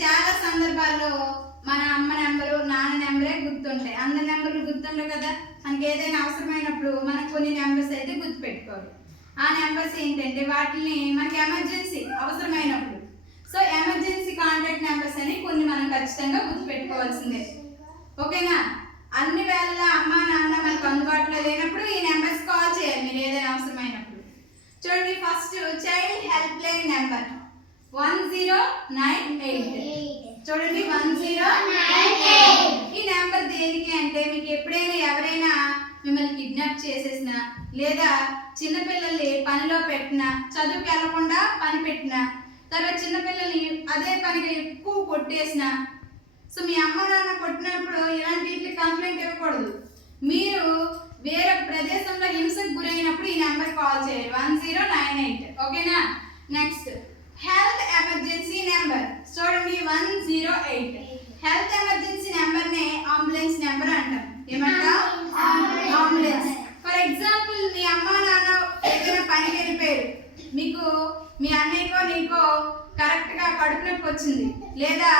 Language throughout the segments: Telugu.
చాలా సందర్భాల్లో మన అమ్మ నెంబరు నాన్న నెంబరే గుర్తుంటాయి. అందరి నెంబర్లు గుర్తుండవు కదా. మనకి ఏదైనా అవసరమైనప్పుడు మనకు కొన్ని నెంబర్స్ అయితే గుర్తుపెట్టుకోవాలి. ఆ నెంబర్స్ ఏంటంటే వాటిని మనకి ఎమర్జెన్సీ అవసరమైనప్పుడు, సో ఎమర్జెన్సీ కాంటాక్ట్ నెంబర్స్ అని కొన్ని మనం ఖచ్చితంగా గుర్తుపెట్టుకోవాల్సిందే. ఓకేనా? అన్ని వేళ అమ్మ నాన్న మనకు అందుబాటులో లేనప్పుడు ఈ నెంబర్స్ కాల్ చేయాలి మీరు ఏదైనా అవసరమైనప్పుడు. చూడండి, first child help line number 1098. చూడండి, 1098. ఈ నెంబర్ దేనికి అంటే మీకు ఎప్పుడైనా ఎవరైనా మిమ్మల్ని కిడ్నాప్ చేసేసినా లేదా చిన్నపిల్లల్ని పనిలో పెట్టినా, చదువుకి వెళ్లకుండా పని పెట్టినా, తర్వాత చిన్నపిల్లల్ని అదే పనిగా ఎక్కువ కొట్టేసినా, సో మీ అమ్మ నాన్న కొట్టినప్పుడు ఇలాంటి కంప్లైంట్ ఇవ్వకూడదు. మీరు వేరే ప్రదేశంలో హింసకు గురైనప్పుడు ఈ నెంబర్ కాల్ చేయాలి 1098. ఓకేనా? Next health emergency number. చూడండి, 108. హెల్త్ ఎమర్జెన్సీ నెంబర్ నే అంబులెన్స్ నెంబర్ అంటాం. ఏమంటాం? అంబులెన్స్. ఫర్ ఎగ్జాంపుల్, మీ అమ్మ నాన్న ఏదైనా పనికి వెళ్ళిపోయారు, మీకు మీ అన్నయ్యకో నీకో కరెక్ట్ గా కడుపు నొప్పి వచ్చింది, లేదా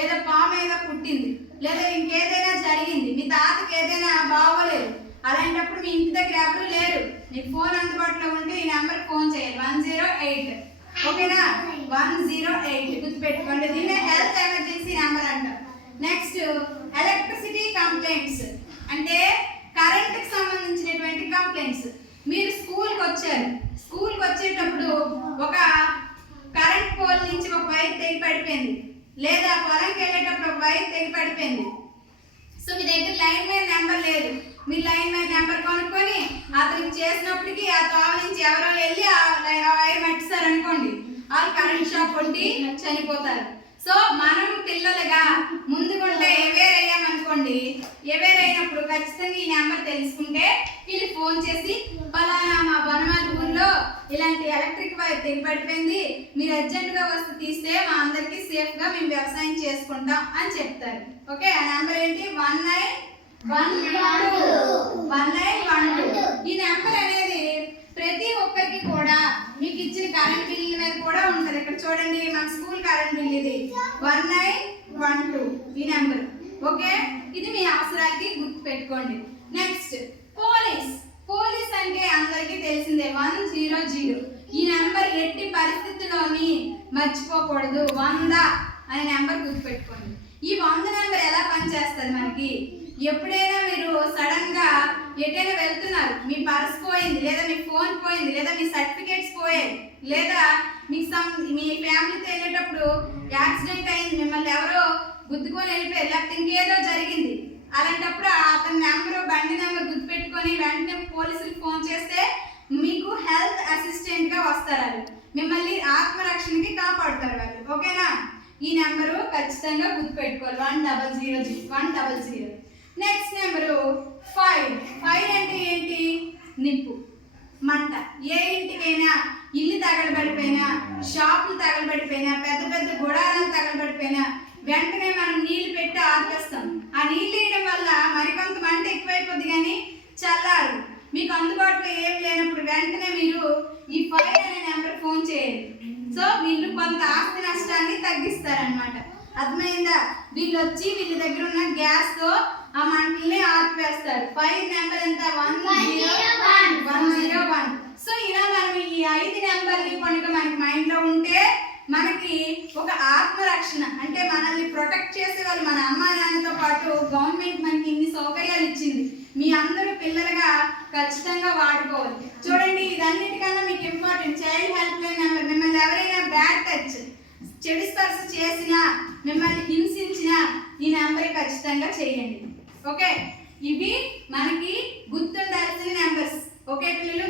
ఏదో పాము ఏదో పుట్టింది, లేదా ఇంకేదైనా జరిగింది, మీ తాతకి ఏదైనా బాగోలేదు, అలాంటప్పుడు మీ ఇంటి దగ్గర ఎవరు లేరు, మీకు ఫోన్ అందుబాటులో ఉంటే ఈ నెంబర్ ఫోన్ చేయాలి 108. ఓకేనా? 108 గుర్తుపెట్టుకోండి. దీన్నే హెల్త్ ఎమర్జెన్సీ నెంబర్ అంటారు. నెక్స్ట్ ఎలక్ట్రిసిటీ కంప్లైంట్స్, అంటే కరెంట్కి సంబంధించినటువంటి కంప్లైంట్స్. మీరు స్కూల్కి వచ్చారు, స్కూల్కి వచ్చేటప్పుడు ఒక కరెంట్ పోల్ నుంచి ఒక వైర్ తెగి పడిపోయింది, లేదా పొలంకి వెళ్ళేటప్పుడు ఒక వైర్ తెగి పడిపోయింది. సో మీ దగ్గర లైన్ మ్యాన్ నెంబర్ లేదు, మీ లైన్ మ్యాన్ నెంబర్ కొనుక్కొని అతనికి చేసినప్పటికీ ఆ తోవ నుంచి ఎవరో వెళ్ళి ఆ వైర్ మట్టిస్తారు అనుకోండి, వాళ్ళు కరెంట్ షాక్ కొట్టి చనిపోతారు. సో మనం పిల్లలుగా ముందుకుంటే అవేర్ అయ్యామనుకోండి, అవేర్ అయినప్పుడు ఖచ్చితంగా ఈ నెంబర్ తెలుసుకుంటే వీళ్ళు ఫోన్ చేసి పలానా మా బనమాల ఊళ్ళో ఇలాంటి ఎలక్ట్రిక్ వైర్ తెగి పడిపోయింది, మీరు అర్జెంటుగా వస్తే తీస్తే మా అందరికీ సేఫ్గా మేము వ్యవసాయం చేసుకుంటాం అని చెప్తారు. ఓకే, ఆ నెంబర్ ఏంటి? 1912. ఈ నెంబర్ అనేది ప్రతి ఒక్కరికి కూడా మీకు ఇచ్చిన కరెంట్ బిల్ మీద కూడా ఉంటుంది. ఇక్కడ చూడండి, మన స్కూల్ కరెంట్ బిల్ ఇది 1912 ఈ నెంబర్. ఓకే, ఇది మీ అవసరాలకి గుర్తు పెట్టుకోండి. Next police. పోలీస్ అంటే అందరికీ తెలిసిందే 100. ఈ నెంబర్ ఎట్టి పరిస్థితుల్లోని మర్చిపోకూడదు. 100 అనే నెంబర్ గుర్తుపెట్టుకోండి. ఈ 100 నెంబర్ ఎలా పనిచేస్తుంది మనకి? ఎప్పుడైనా మీరు సడన్ గా ఎటైనా వెళ్తున్నారు, మీ పర్స్ పోయింది, లేదా మీ ఫోన్ పోయింది, లేదా మీ సర్టిఫికేట్స్ పోయాయి, లేదా మీకు మీ ఫ్యామిలీతో వెళ్ళేటప్పుడు యాక్సిడెంట్ అయింది, మిమ్మల్ని ఎవరో గుద్దుకొని వెళ్ళిపోయారు, లేకపోతే ఇంకేదో జరిగింది, అలాంటప్పుడు అతని నెంబర్ బండి నెంబర్ గుర్తుపెట్టుకొని వెంటనే పోలీసులకు ఫోన్ చేస్తే మీకు హెల్త్ అసిస్టెంట్ గా వస్తారు. వాళ్ళు మిమ్మల్ని ఆత్మరక్షణకి కాపాడుతారు వాళ్ళు. ఓకేనా? ఈ నెంబరు ఖచ్చితంగా గుర్తుపెట్టుకోవాలి 100. Next number 5. 5 అంటే ఏంటి? నిప్పు, మంట. ఏ ఇంటికైనా ఇల్లు తగలబడిపోయినా, షాపులు తగలబడిపోయినా, పెద్ద పెద్ద గుడారాలు తగలబడిపోయినా వెంటనే మనం నీళ్లు పెట్టి ఆర్పేస్తాం. ఆ నీళ్ళు వేయడం వల్ల మరికొంత మంట ఎక్కువైపోద్ది కానీ చల్లారు. మీకు అందుబాటులో ఏం లేనప్పుడు వెంటనే మీరు ఈ 5 అనే నెంబర్ ఫోన్ చేయాలి. సో వీళ్ళు కొంత ఆస్తి నష్టాన్ని తగ్గిస్తారనమాట. అర్థమైందా? వీళ్ళు వచ్చి వీళ్ళ దగ్గర ఉన్న గ్యాస్ తో ఆ మంటల్ని ఆర్పివేస్తారు. 5 నెంబర్ ఎంత? 101. సో ఇలా మనం ఈ 5 నెంబర్ని కనుక మనకి మైండ్ లో ఉంటే మనకి ఒక ఆత్మరక్షణ, అంటే మనల్ని ప్రొటెక్ట్ చేసే వాళ్ళు మన అమ్మ నాన్నతో పాటు గవర్నమెంట్ మనకి ఇన్ని సౌకర్యాలు ఇచ్చింది. మీ అందరూ పిల్లలుగా ఖచ్చితంగా వాడుకోవాలి. చూడండి, ఇదన్నిటికన్నా మీకు important child help line number. మిమ్మల్ని ఎవరైనా బ్యాడ్ టచ్, చెడు స్పర్శ చేసినా, మిమ్మల్ని హింసించినా ఈ నెంబర్ ఖచ్చితంగా చేయండి. ఓకే, ఇవి మనకి గుర్తుండాల్సిన నెంబర్స్. ఓకే పిల్లలు?